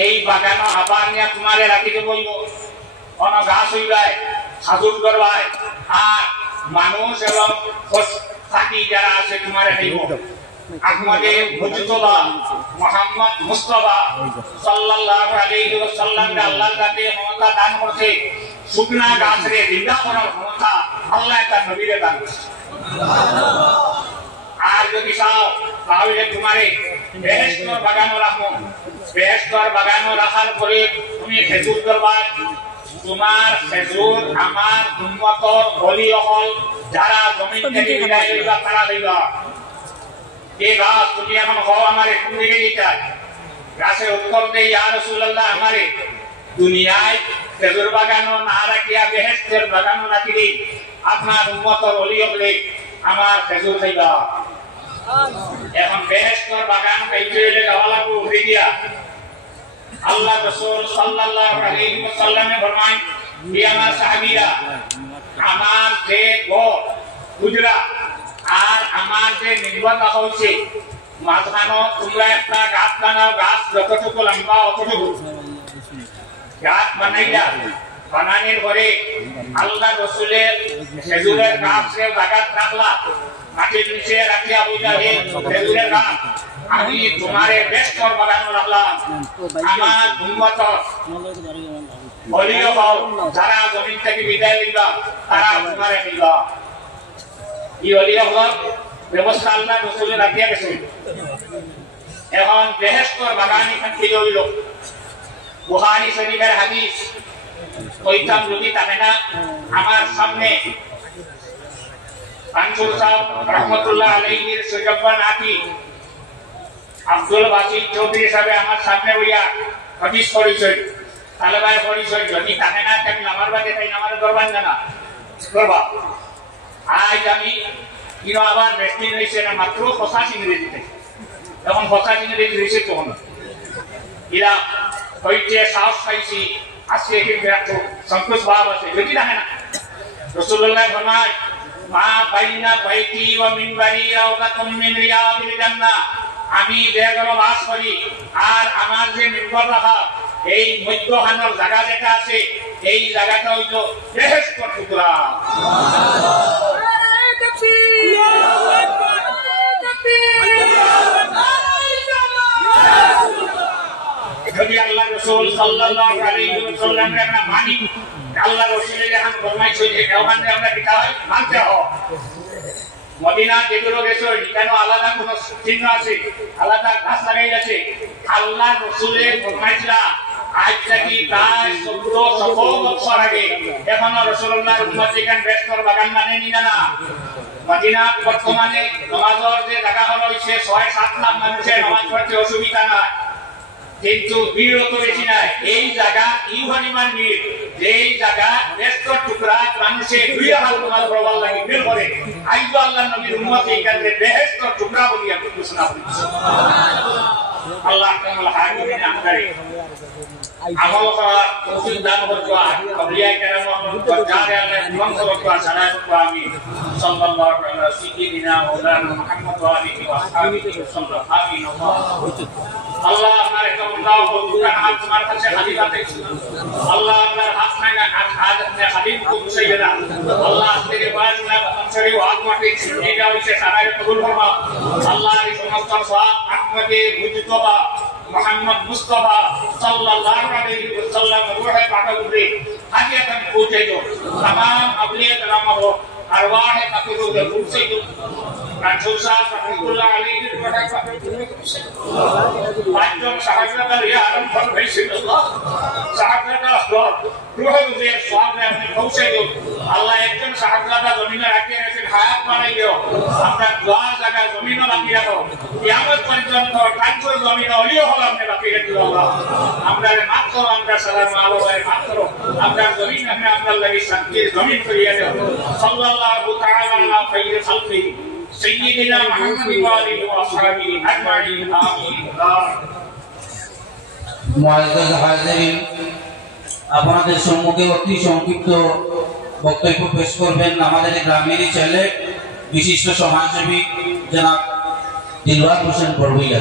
এই বাগানো আবার নিয়ে তোমারে রাখিতে বলব কোন গাছ হইবাই খাজুর করবাই আর মানুষ এবং সাথী যারা আছে তোমারে হইব আহমদে মুজতবা মুহাম্মদ মুস্তাফা সাল্লাল্লাহু আলাইহি ওয়াসাল্লাম কে আল্লাহর কাছে ক্ষমতা দান করেছে শুকনা গাছরে জিন্দা করার ক্ষমতা আল্লাহ তার নবীরে দান করেছে আর যদি চাও তাহলে তোমারে বেহেশতের বাগানো রাখো বেহেশতের বাগানো রাখার পরে তুমি খেজুর করবা তোমার খেজুর আমার উম্মতর বলি হল যারা জমিন থেকে বিদায় হইবা তারা হইবা এই গাছ তুমি এখন হও আমারে কোন দিকে দিতে গাছের উত্তর দেই ইয়া রাসূলুল্লাহ আমারে দুনিয়ায় খেজুর বাগানো না রাখিয়া বেহেশতের বাগানো রাখিলে আপনার উম্মতর বলি হলে আমার খেজুর খাইবা এখন বেহেশতের বাগান পাইতে হইলে যাওয়া লাগবে উঠে দিয়া আল্লাহ রাসূল সাল্লাল্লাহু আলাইহি ওয়াসাল্লামে ফরমান হে আমার সাহাবীরা আমার যে ঘর গুজরা আর আমার যে নির্বাণ রাখা হয়েছে মাঝখানো তোমরা একটা গাছ বানাও গাছ যতটুকু লম্বা অতটুকু গাছ বানাইয়া বানানোর পরে আল্লাহ রাসূলের খেজুরের গাছের জায়গা রাখলা মাটির নিচে রাখিয়া বুঝা হে খেজুরের গাছ আমি তোমারে বেহেশতের বাগান রাখলাম আমার উম্মতর বলিও হও যারা জমিন থেকে বিদায় লইবা তারা তোমারে হইবা এই ওলিয়া হল ব্যবস্থা আল্লাহ রাসূলের রাখিয়া গেছে এখন বেহেশতের বাগান এখান থেকে হইল বুখারী শরীফের হাদিস কইতাম যদি থাকে না আমার সামনে আনসুর সাহেব রহমাতুল্লাহ আলাইহির সুযোগ্য নাতি আব্দুল বাসিত চৌধুরী সাহেব আমার সামনে হইয়া হাদিস পড়িছেন তালেবায় পড়িছেন যদি থাকে না তাহলে আমার বাদে তাই আমার করবেন না করবা আজ আমি কিনো আবার বেশি রয়েছে না মাত্র 85 ইংরেজিতে এখন 85 ইংরেজি রয়েছে তখন এরা হইতে সাহস পাইছি আজকে একটু সংকোচ ভাব আছে যদি থাকে না রাসূলুল্লাহ ফরমায় মা বাইনা বাইতি ওয়া মিনবারি রাওদাতুম মিন রিয়াদিল জান্নাহ আমি দেগলো বাস করি আর আমার যে মিনবার রাখা এই মধ্যখানের জায়গা যেটা আছে এই জায়গাটা হইতো বেহেশতের টুকরা যদি আল্লাহ রাসূল সাল্লাল্লাহু আলাইহি ওয়াসাল্লাম এর মানি আল্লাহ রাসূলের যখন ফরমাইছে যে ওখানে আমরা কিতা হয় মানতে হয় মদিনা যেগুলো গেছে কেন আলাদা কোন চিহ্ন আছে আলাদা গাছ লাগাই আছে আল্লাহ রাসূলের ফরমাইছিলা আজ থেকে প্রায় 1400 বছর আগে এখন রাসূলুল্লাহর উম্মত এখান বেহেশতের বাগান মানে নি না মদিনা বর্তমানে নামাজের যে জায়গা হলো হইছে 6-7 লাখ মানুষের নামাজ পড়তে অসুবিধা না কিন্তু ভিড় তো বেশি নাই এই জায়গা ইউহানিমান ভিড় যেই জায়গা বেহেশতের টুকরা মানুষের দুই হাত নামাজ পড়বার লাগে ভিড় করে আইজো আল্লাহর নবীর উম্মত এইখানে বেহেশতের টুকরা বলিয়া ঘোষণা করেছে সুবহানাল্লাহ আল্লাহ কামাল হাকিমিন আমদারি আমল করা তৌফিক দান করবা আউলিয়া কেরাম বরকাতে আল্লাহ জীবন করবা সালাত করবা আমি সাল্লাল্লাহু আলাইহি সাইয়্যিদিনা মাওলানা মুহাম্মদ ওয়া আলিহি ওয়া আসহাবিহি সাল্লাল্লাহু আল্লাহ আমার একটা উল্লাহ বলুন আর তোমার কাছে হাদিয়া পেয়েছি আল্লাহ আপনার হাত নাই না হাত আপনি হাদিয়া কো মুসাইয়্যিদা আল্লাহ তেরে পাস না বংশরি ওয়াজ মাটি এই গাওইছে সারায় কবুল ফরমা আল্লাহ এই সমস্ত সওয়াব আহমদে মুজতবা মুহাম্মদ মুস্তাফা সাল্লাল্লাহু আলাইহি ওয়াসাল্লাম রূহে পাকে উপরে হাদিয়াতান পৌঁছে দাও तमाम আউলিয়া کرام ও আরওয়াহ মাকরুদে পৌঁছে দাও রাসূল সাহেব রাহমাতুল্লাহ আলাইহি রূহে পাকে পৌঁছে দাও পাঁচজন সাহাবারা রিয়া আরম ফরমাইছে আল্লাহ সাহাবারা আসল রূহে উপরে সওয়াব আপনি পৌঁছে দাও আল্লাহ একজন সাহাবারা জমিনে রাখে রেখে হায়াত বানাই দাও আমরা দোয়া জায়গা জমিনে রাখি রাখো কিয়ামত পর্যন্ত কাঞ্চর জমিনে ওলিও হল আপনি রাখি রেখে আল্লাহ আমরা মাফ করো আমরা সালাম আলাইহি মাফ করো আমরা জমিন আপনি আপনার লাগি শান্তির জমিন করিয়া দাও সাল্লাল্লাহু তাআলা আলা খায়রি খালকি সাইয়্যিদিনা মুহাম্মদ ওয়া আলিহি ওয়া আসহাবিহি আজমাইন আমিন মুআজ্জাজ হাজিরিন আপনাদের সম্মুখে অতি সংক্ষিপ্ত বক্তব্য পেশ করবেন আমাদের গ্রামেরই ছেলে বিশিষ্ট সমাজসেবী জনাব দিলওয়ার হোসেন বড়ভূইয়া।